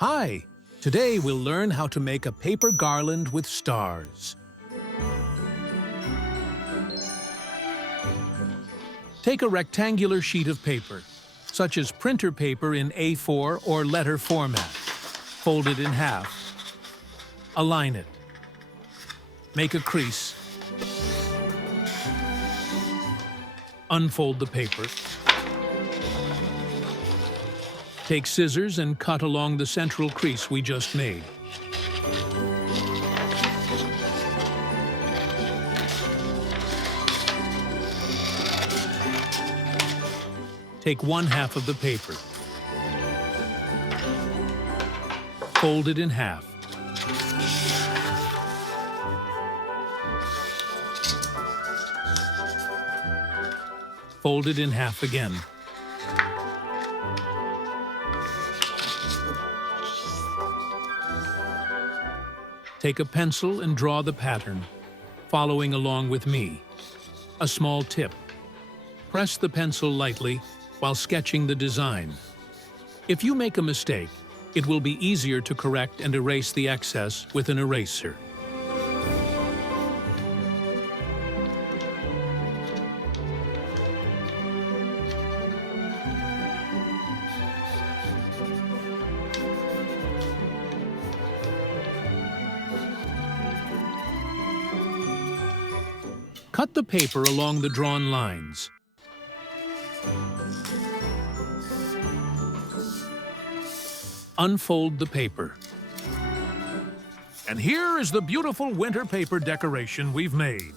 Hi! Today we'll learn how to make a paper garland with stars. Take a rectangular sheet of paper, such as printer paper in A4 or letter format. Fold it in half. Align it. Make a crease. Unfold the paper. Take scissors and cut along the central crease we just made. Take 1/2 of the paper. Fold it in half. Fold it in half again. Take a pencil and draw the pattern, following along with me. A small tip. Press the pencil lightly while sketching the design. If you make a mistake, it will be easier to correct and erase the excess with an eraser. Cut the paper along the drawn lines. Unfold the paper. And here is the beautiful winter paper decoration we've made.